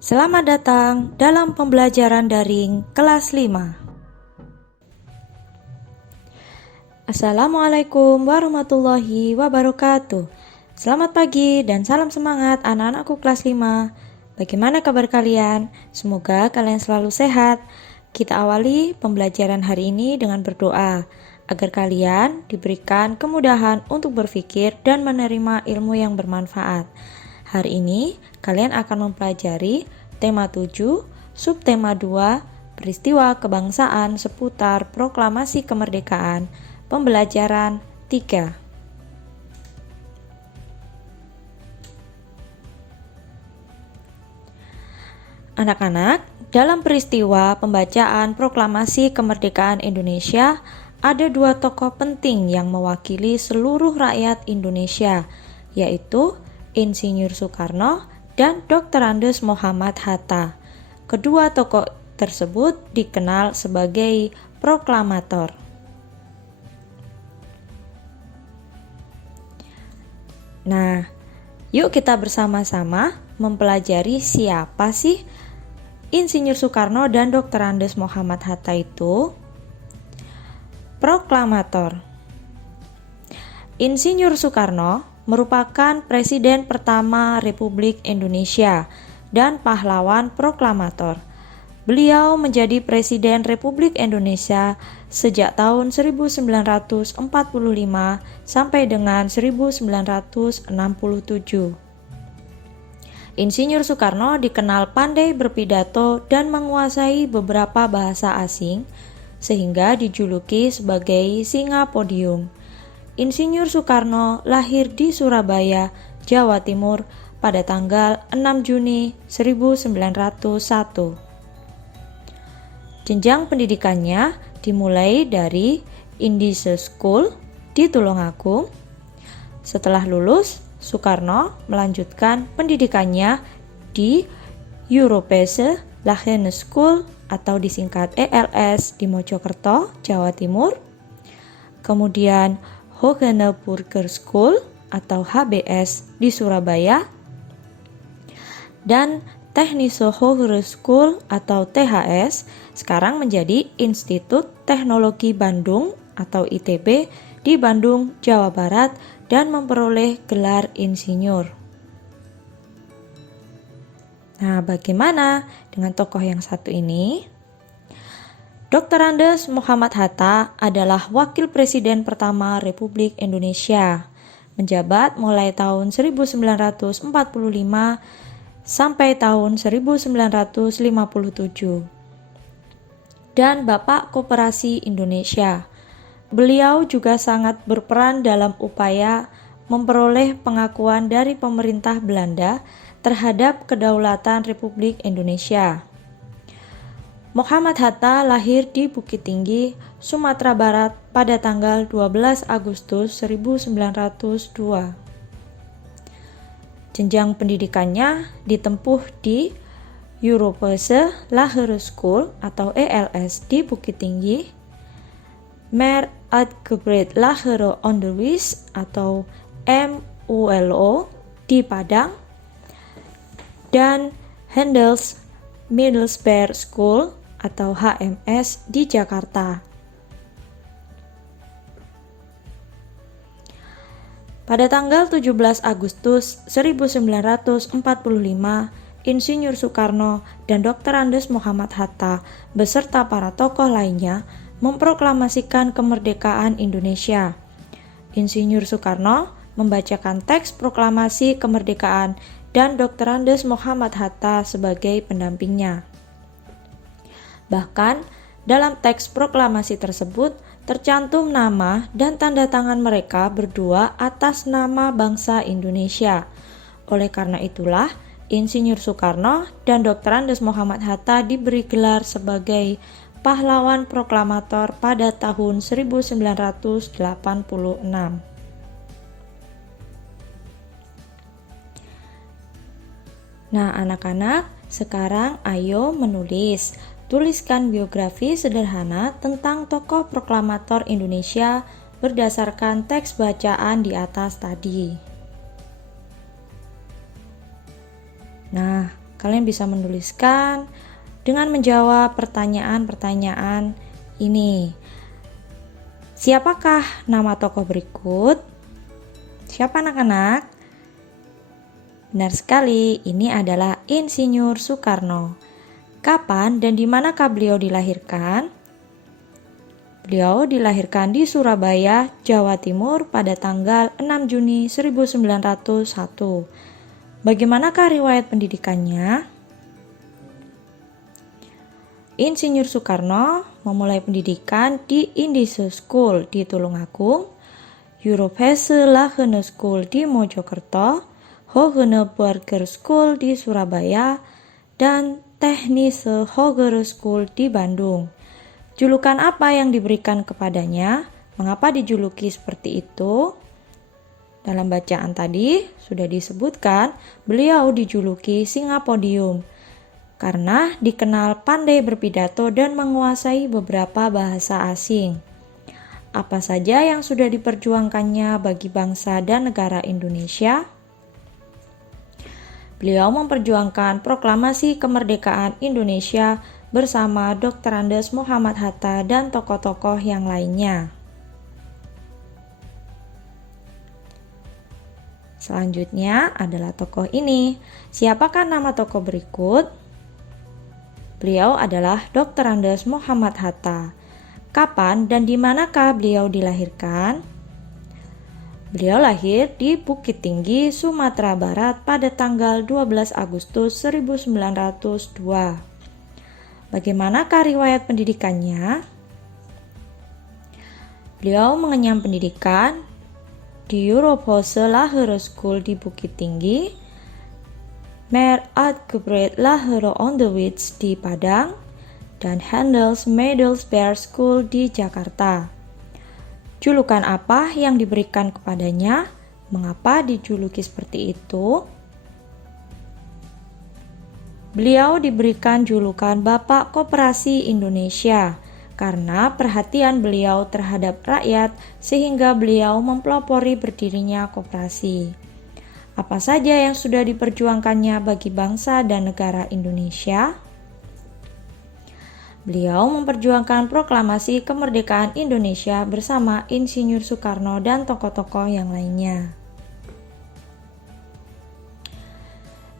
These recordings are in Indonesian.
Selamat datang dalam pembelajaran daring kelas 5. Assalamualaikum warahmatullahi wabarakatuh. Selamat pagi dan salam semangat anak-anakku kelas 5. Bagaimana kabar kalian? Semoga kalian selalu sehat. Kita awali pembelajaran hari ini dengan berdoa agar kalian diberikan kemudahan untuk berpikir dan menerima ilmu yang bermanfaat. Hari ini kalian akan mempelajari tema 7, subtema 2, peristiwa kebangsaan seputar proklamasi kemerdekaan, pembelajaran 3. Anak-anak, dalam peristiwa pembacaan proklamasi kemerdekaan Indonesia, ada dua tokoh penting yang mewakili seluruh rakyat Indonesia, yaitu Insinyur Soekarno dan Dr. Andes Muhammad Hatta. Kedua tokoh tersebut dikenal sebagai proklamator. Nah, yuk kita bersama-sama mempelajari siapa sih Insinyur Soekarno dan Dr. Andes Muhammad Hatta itu. Proklamator. Insinyur Soekarno merupakan Presiden pertama Republik Indonesia dan pahlawan proklamator. Beliau menjadi Presiden Republik Indonesia sejak tahun 1945 sampai dengan 1967. Insinyur Soekarno dikenal pandai berpidato dan menguasai beberapa bahasa asing, sehingga dijuluki sebagai Singa Podium. Insinyur Soekarno lahir di Surabaya, Jawa Timur pada tanggal 6 Juni 1901. Jenjang pendidikannya dimulai dari Indische School di Tulungagung. Setelah lulus, Soekarno melanjutkan pendidikannya di Europese Lagere School atau disingkat ELS di Mojokerto, Jawa Timur. Kemudian Hogeneburger School atau HBS di Surabaya, dan Technische Hogeschool School atau THS sekarang menjadi Institut Teknologi Bandung atau ITB di Bandung, Jawa Barat, dan memperoleh gelar insinyur. Nah, bagaimana dengan tokoh yang satu ini? Dr. Andes Muhammad Hatta adalah Wakil Presiden pertama Republik Indonesia, menjabat mulai tahun 1945 sampai tahun 1957, dan Bapak Koperasi Indonesia. Beliau juga sangat berperan dalam upaya memperoleh pengakuan dari pemerintah Belanda terhadap kedaulatan Republik Indonesia. Muhammad Hatta lahir di Bukit Tinggi, Sumatera Barat pada tanggal 12 Agustus 1902. Jenjang pendidikannya ditempuh di Europese Lagere School atau ELS di Bukit Tinggi, Meer Uitgebreid Lagere Onderwijs atau MULO di Padang, dan Handels Middelbare School atau HMS di Jakarta. Pada tanggal 17 Agustus 1945, Insinyur Soekarno dan Dr. Andes Muhammad Hatta beserta para tokoh lainnya memproklamasikan kemerdekaan Indonesia. Insinyur Soekarno membacakan teks proklamasi kemerdekaan dan Dr. Andes Muhammad Hatta sebagai pendampingnya. Bahkan, dalam teks proklamasi tersebut tercantum nama dan tanda tangan mereka berdua atas nama bangsa Indonesia. Oleh karena itulah, Insinyur Soekarno dan Dr. Andes Muhammad Hatta diberi gelar sebagai pahlawan proklamator pada tahun 1986. Nah, anak-anak, sekarang ayo menulis. Tuliskan biografi sederhana tentang tokoh proklamator Indonesia berdasarkan teks bacaan di atas tadi. Nah, Kalian bisa menuliskan dengan menjawab pertanyaan-pertanyaan ini. Siapakah nama tokoh berikut? Siapa anak-anak? Benar sekali, ini adalah Insinyur Soekarno. Kapan dan di manakah beliau dilahirkan? Beliau dilahirkan di Surabaya, Jawa Timur pada tanggal 6 Juni 1901. Bagaimanakah riwayat pendidikannya? Insinyur Soekarno memulai pendidikan di Indische School di Tulungagung, Europese Lagere School di Mojokerto, Hogere Burger School di Surabaya, dan Technische Hogere School di Bandung. Julukan apa yang diberikan kepadanya? Mengapa dijuluki seperti itu? Dalam bacaan tadi sudah disebutkan beliau dijuluki Singa Podium karena dikenal pandai berpidato dan menguasai beberapa bahasa asing. Apa saja yang sudah diperjuangkannya bagi bangsa dan negara Indonesia? Beliau memperjuangkan proklamasi kemerdekaan Indonesia bersama Dr. Andes Muhammad Hatta dan tokoh-tokoh yang lainnya. Selanjutnya adalah tokoh ini. Siapakah nama tokoh berikut? Beliau adalah Dr. Andes Muhammad Hatta. Kapan dan di manakah beliau dilahirkan? Beliau lahir di Bukit Tinggi, Sumatera Barat pada tanggal 12 Agustus 1902. Bagaimanakah riwayat pendidikannya? Beliau mengenyam pendidikan di Europese Lagere School di Bukit Tinggi, Meer Uitgebreid Lagere Onderwijs di Padang, dan Handels Middelsberg School di Jakarta. Julukan apa yang diberikan kepadanya? Mengapa dijuluki seperti itu? Beliau diberikan julukan Bapak Koperasi Indonesia karena perhatian beliau terhadap rakyat sehingga beliau mempelopori berdirinya koperasi. Apa saja yang sudah diperjuangkannya bagi bangsa dan negara Indonesia? Beliau memperjuangkan proklamasi kemerdekaan Indonesia bersama Insinyur Soekarno dan tokoh-tokoh yang lainnya.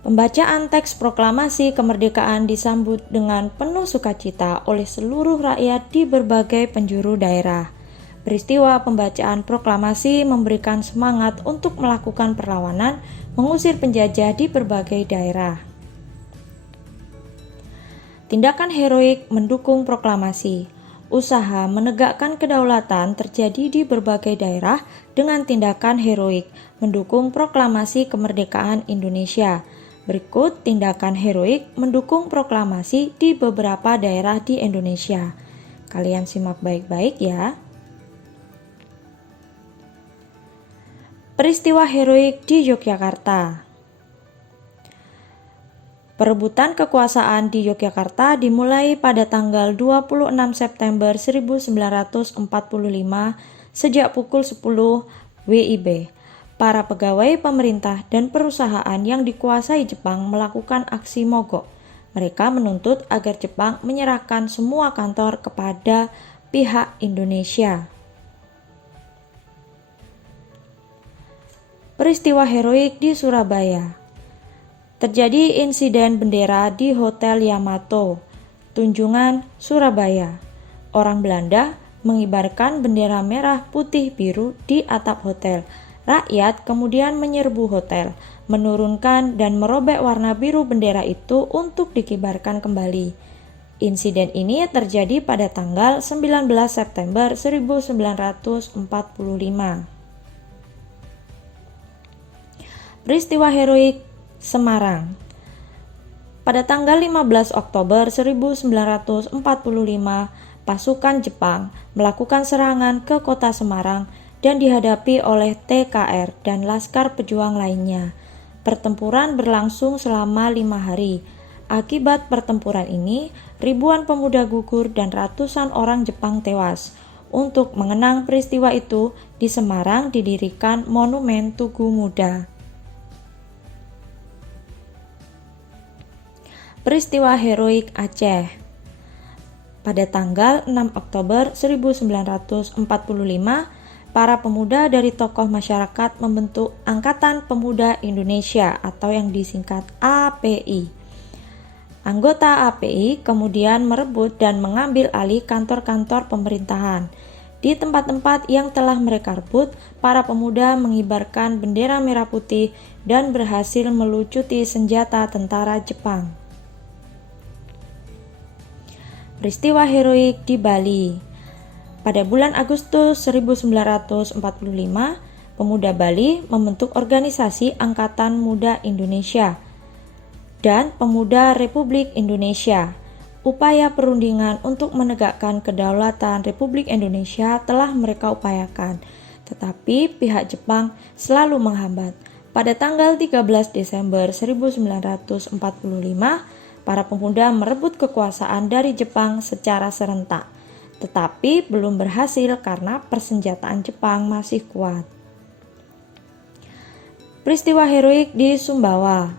Pembacaan teks proklamasi kemerdekaan disambut dengan penuh sukacita oleh seluruh rakyat di berbagai penjuru daerah. Peristiwa pembacaan proklamasi memberikan semangat untuk melakukan perlawanan mengusir penjajah di berbagai daerah. Tindakan heroik mendukung proklamasi. Usaha menegakkan kedaulatan terjadi di berbagai daerah dengan tindakan heroik mendukung proklamasi kemerdekaan Indonesia. Berikut tindakan heroik mendukung proklamasi di beberapa daerah di Indonesia. Kalian simak baik-baik ya. Peristiwa heroik di Yogyakarta. Perebutan kekuasaan di Yogyakarta dimulai pada tanggal 26 September 1945 sejak pukul 10 WIB. Para pegawai pemerintah dan perusahaan yang dikuasai Jepang melakukan aksi mogok. Mereka menuntut agar Jepang menyerahkan semua kantor kepada pihak Indonesia. Peristiwa heroik di Surabaya. Terjadi insiden bendera di Hotel Yamato, Tunjungan, Surabaya. Orang Belanda mengibarkan bendera merah putih biru di atap hotel. Rakyat kemudian menyerbu hotel, menurunkan dan merobek warna biru bendera itu untuk dikibarkan kembali. Insiden ini terjadi pada tanggal 19 September 1945. Peristiwa heroik Semarang. Pada tanggal 15 Oktober 1945, pasukan Jepang melakukan serangan ke kota Semarang dan dihadapi oleh TKR dan Laskar Pejuang lainnya. Pertempuran berlangsung selama 5 hari. Akibat pertempuran ini, ribuan pemuda gugur dan ratusan orang Jepang tewas. Untuk mengenang peristiwa itu, di Semarang didirikan Monumen Tugu Muda. Peristiwa heroik Aceh. Pada tanggal 6 Oktober 1945, para pemuda dari tokoh masyarakat membentuk Angkatan Pemuda Indonesia atau yang disingkat API. Anggota API kemudian merebut dan mengambil alih kantor-kantor pemerintahan. Di tempat-tempat yang telah mereka rebut, para pemuda mengibarkan bendera merah putih dan berhasil melucuti senjata tentara Jepang. Peristiwa heroik di Bali. Pada bulan Agustus 1945, pemuda Bali membentuk organisasi Angkatan Muda Indonesia dan Pemuda Republik Indonesia. Upaya perundingan untuk menegakkan kedaulatan Republik Indonesia telah mereka upayakan, tetapi pihak Jepang selalu menghambat. Pada tanggal 13 Desember 1945, para pemuda merebut kekuasaan dari Jepang secara serentak, tetapi belum berhasil karena persenjataan Jepang masih kuat. Peristiwa heroik di Sumbawa.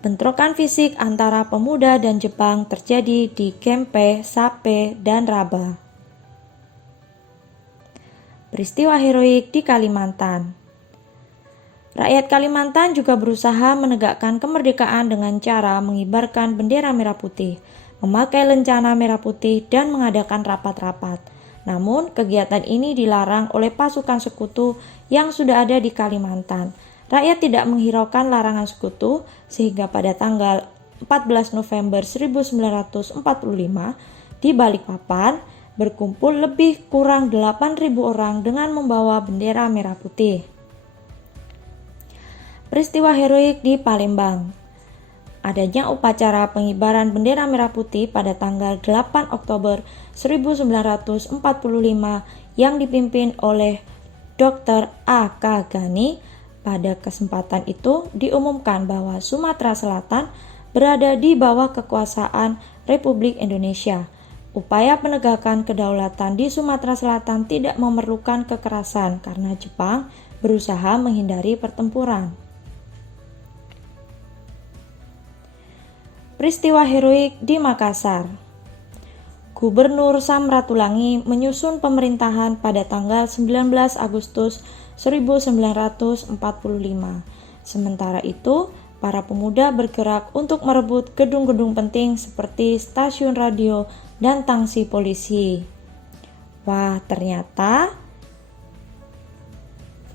Bentrokan fisik antara pemuda dan Jepang terjadi di Kempe, Sape, dan Raba. Peristiwa heroik di Kalimantan. Rakyat Kalimantan juga berusaha menegakkan kemerdekaan dengan cara mengibarkan bendera merah putih, memakai lencana merah putih, dan mengadakan rapat-rapat. Namun, kegiatan ini dilarang oleh pasukan sekutu yang sudah ada di Kalimantan. Rakyat tidak menghiraukan larangan sekutu, sehingga pada tanggal 14 November 1945 di Balikpapan berkumpul lebih kurang 8.000 orang dengan membawa bendera merah putih. Peristiwa heroik di Palembang. Adanya upacara pengibaran bendera merah putih pada tanggal 8 Oktober 1945 yang dipimpin oleh Dr. A.K. Ghani. Pada kesempatan itu diumumkan bahwa Sumatera Selatan berada di bawah kekuasaan Republik Indonesia. Upaya penegakan kedaulatan di Sumatera Selatan tidak memerlukan kekerasan karena Jepang berusaha menghindari pertempuran. Peristiwa heroik di Makassar. Gubernur Samratulangi menyusun pemerintahan pada tanggal 19 Agustus 1945. Sementara itu, para pemuda bergerak untuk merebut gedung-gedung penting seperti stasiun radio dan tangsi polisi. Wah, ternyata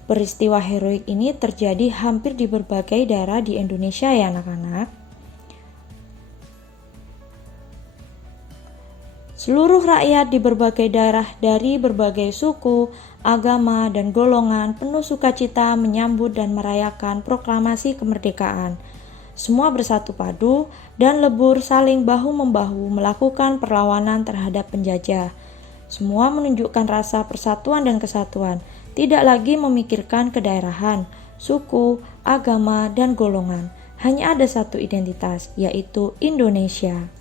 peristiwa heroik ini terjadi hampir di berbagai daerah di Indonesia ya anak-anak. Seluruh rakyat di berbagai daerah dari berbagai suku, agama, dan golongan penuh sukacita menyambut dan merayakan proklamasi kemerdekaan. Semua bersatu padu dan lebur saling bahu-membahu melakukan perlawanan terhadap penjajah. Semua menunjukkan rasa persatuan dan kesatuan, tidak lagi memikirkan kedaerahan, suku, agama, dan golongan. Hanya ada satu identitas, yaitu Indonesia.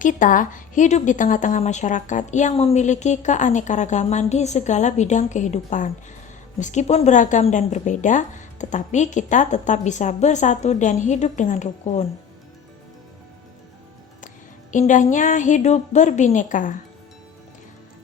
Kita hidup di tengah-tengah masyarakat yang memiliki keanekaragaman di segala bidang kehidupan. Meskipun beragam dan berbeda, tetapi kita tetap bisa bersatu dan hidup dengan rukun. Indahnya hidup berbineka.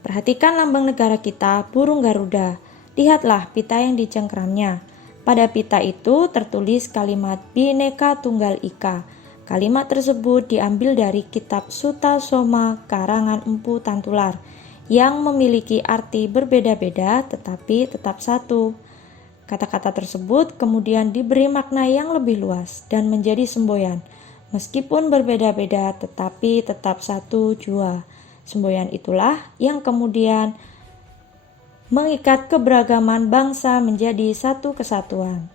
Perhatikan lambang negara kita, burung Garuda. Lihatlah pita yang dicengkramnya. Pada pita itu tertulis kalimat Bhinneka Tunggal Ika. Kalimat tersebut diambil dari kitab Sutta Soma karangan Empu Tantular yang memiliki arti berbeda-beda tetapi tetap satu. Kata-kata tersebut kemudian diberi makna yang lebih luas dan menjadi semboyan. Meskipun berbeda-beda tetapi tetap satu jua. Semboyan itulah yang kemudian mengikat keberagaman bangsa menjadi satu kesatuan.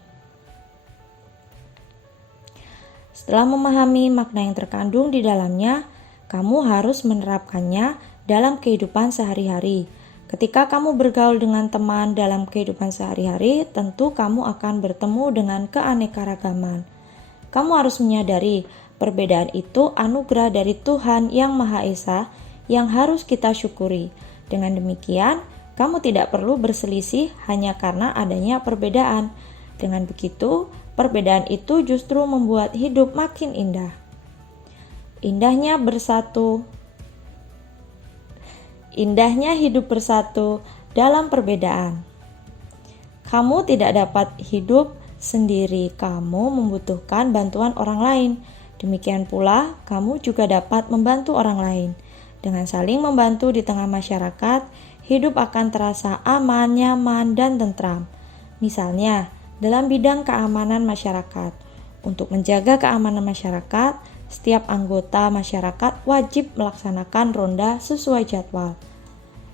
Setelah memahami makna yang terkandung di dalamnya, kamu harus menerapkannya dalam kehidupan sehari-hari. Ketika kamu bergaul dengan teman dalam kehidupan sehari-hari, tentu kamu akan bertemu dengan keanekaragaman. Kamu harus menyadari perbedaan itu anugerah dari Tuhan Yang Maha Esa yang harus kita syukuri. Dengan demikian, kamu tidak perlu berselisih hanya karena adanya perbedaan. Dengan begitu, perbedaan itu justru membuat hidup makin indah. Indahnya hidup bersatu dalam perbedaan. Kamu tidak dapat hidup sendiri, kamu membutuhkan bantuan orang lain. Demikian pula, kamu juga dapat membantu orang lain. Dengan saling membantu di tengah masyarakat, hidup akan terasa aman, nyaman, dan tentram. Misalnya, dalam bidang keamanan masyarakat. Untuk menjaga keamanan masyarakat, setiap anggota masyarakat wajib melaksanakan ronda sesuai jadwal.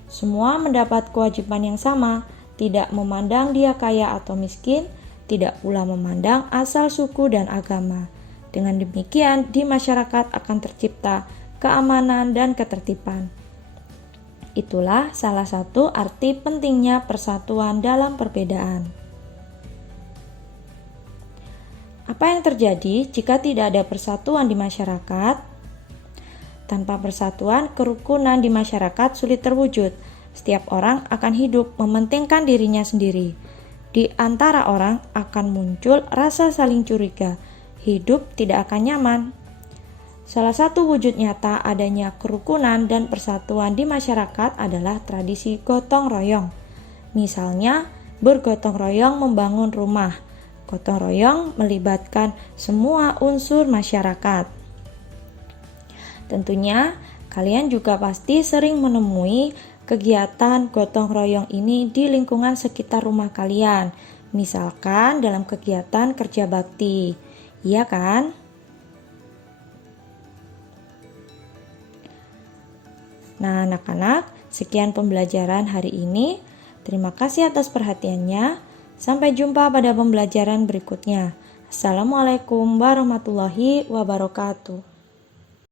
Semua mendapat kewajiban yang sama, tidak memandang dia kaya atau miskin, tidak pula memandang asal suku dan agama. Dengan demikian, di masyarakat akan tercipta keamanan dan ketertiban. Itulah salah satu arti pentingnya persatuan dalam perbedaan. Apa yang terjadi jika tidak ada persatuan di masyarakat? Tanpa persatuan, kerukunan di masyarakat sulit terwujud. Setiap orang akan hidup mementingkan dirinya sendiri. Di antara orang akan muncul rasa saling curiga. Hidup tidak akan nyaman. Salah satu wujud nyata adanya kerukunan dan persatuan di masyarakat adalah tradisi gotong royong. Misalnya, bergotong royong membangun rumah. Gotong royong melibatkan semua unsur masyarakat. Tentunya, kalian juga pasti sering menemui kegiatan gotong royong ini di lingkungan sekitar rumah kalian. Misalkan dalam kegiatan kerja bakti. Iya kan? Nah, anak-anak, sekian pembelajaran hari ini. Terima kasih atas perhatiannya. Sampai jumpa pada pembelajaran berikutnya. Assalamualaikum warahmatullahi wabarakatuh.